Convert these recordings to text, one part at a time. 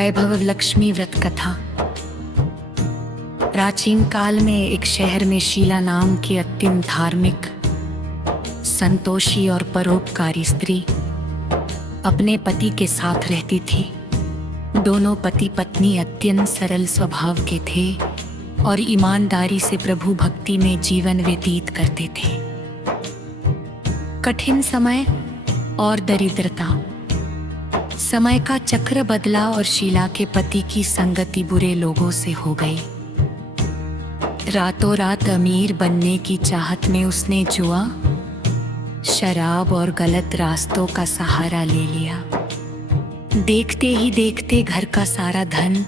वैभव लक्ष्मी व्रत कथा। प्राचीन काल में एक शहर में शीला नाम की अत्यंत धार्मिक, संतोषी और परोपकारी स्त्री अपने पति के साथ रहती थी। दोनों पति पत्नी अत्यंत सरल स्वभाव के थे और ईमानदारी से प्रभु भक्ति में जीवन व्यतीत करते थे। कठिन समय और दरिद्रता। समय का चक्र बदला और शीला के पति की संगति बुरे लोगों से हो गई। रातों रात अमीर बनने की चाहत में उसने जुआ, शराब और गलत रास्तों का सहारा ले लिया। देखते ही देखते घर का सारा धन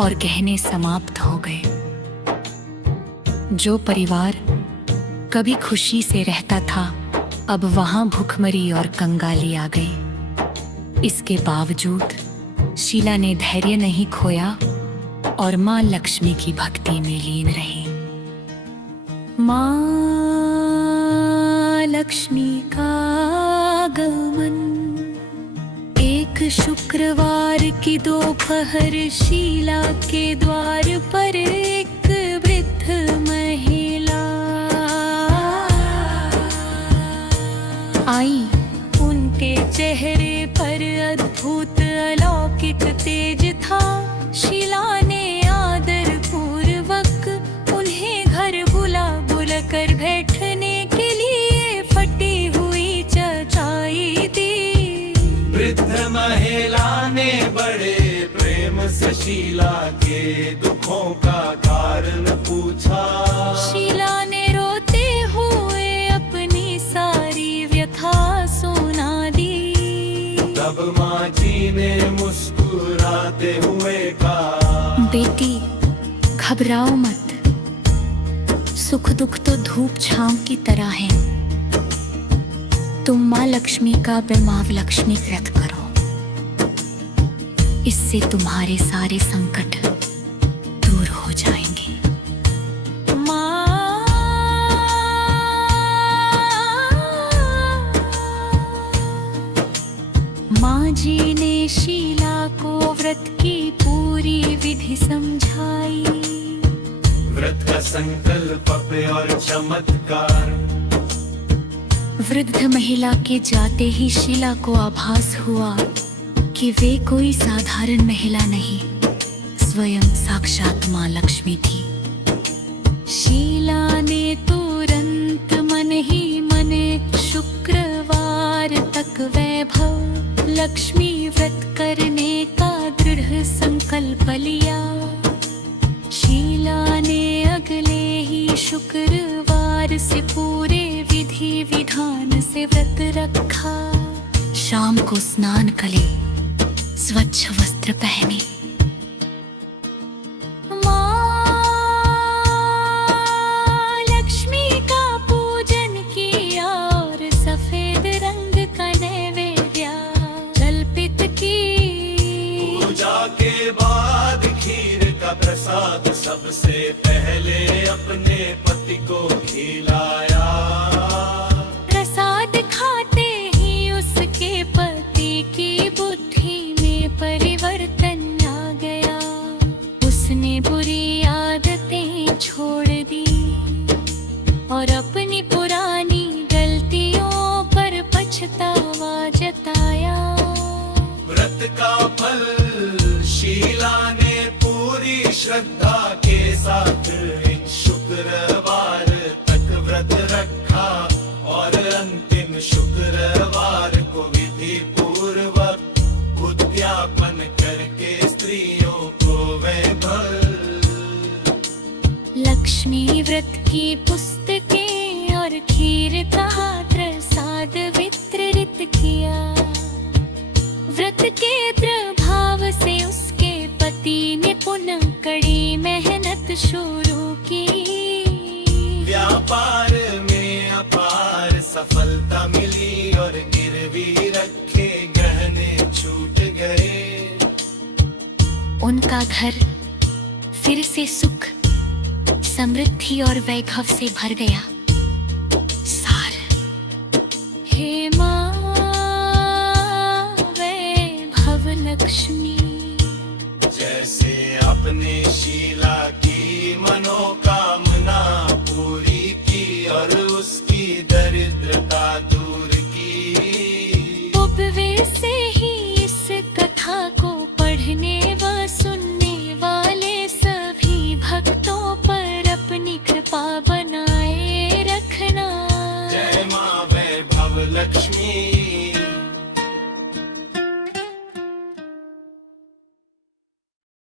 और गहने समाप्त हो गए। जो परिवार कभी खुशी से रहता था, अब वहां भूखमरी और कंगाली आ गई। इसके बावजूद शीला ने धैर्य नहीं खोया और मां लक्ष्मी की भक्ति में लीन रही। मां लक्ष्मी का आगमन। एक शुक्रवार की दोपहर शीला के द्वार पर एक वृद्ध महिला आई। उनके चेहरे पर अद्भुत अलौकिक तेज था। शीला ने आदर पूर्वक उन्हें घर बुलाकर बैठने के लिए फटी हुई चटाई दी। वृद्ध महिला ने बड़े प्रेम से शीला के दुखों का कारण पूछा। शीला ने रोते हुए अपनी सारी व्यथा सुना दी। तब माँ जी ने मुस्कुराते हुए कहा, बेटी घबराओ मत, सुख दुख तो धूप छांव की तरह है। तुम माँ लक्ष्मी का वैभव लक्ष्मी व्रत करो, इससे तुम्हारे सारे संकट दूर हो जाएंगे। माँ जी ने शीला को व्रत की पूरी विधि समझाई। व्रत का संकल्प और चमत्कार। वृद्ध महिला के जाते ही शीला को आभास हुआ कि वे कोई साधारण महिला नहीं, स्वयं साक्षात माँ लक्ष्मी थी। शीला ने तुरंत मन ही मन शुक्रवार तक वैभव लक्ष्मी व्रत करने का दृढ़ संकल्प लिया। शीला ने अगले ही शुक्रवार से पूरे विधि विधान से व्रत रखा। शाम को स्नान करे, स्वच्छ वस्त्र पहने, मां लक्ष्मी का पूजन किया और सफेद रंग का नैवेद्य कल्पित की। पूजा के बाद खीर का प्रसाद सबसे पहले अपने पति को खिलाया। प्रसाद खाते ही उसके पति की बुद्धि में परिवर्तन आ गया। उसने बुरी आदतें छोड़ दी और अपनी पुरानी गलतियों पर पछतावा जताया। व्रत का फल शीला ने पूरी श्रद्धा के साथ एक शुक्रवार तक व्रत रखा और अंतिम शुक्रवार को विधि पूर्वक उद्यापन करके स्त्रियों को वैभव लक्ष्मी व्रत की पुस्तकें और खीर का प्रसाद वितरित किया। व्रत के प्रभाव से उसके पति ने पुनः कड़ी मेहनत शुरू की। व्यापार में अपार सफलता मिली और गिरवी रखे गहने छूट गए। उनका घर फिर से सुख, समृद्धि और वैभव से भर गया। सार। हे मां वैभव लक्ष्मी, दरिद्रता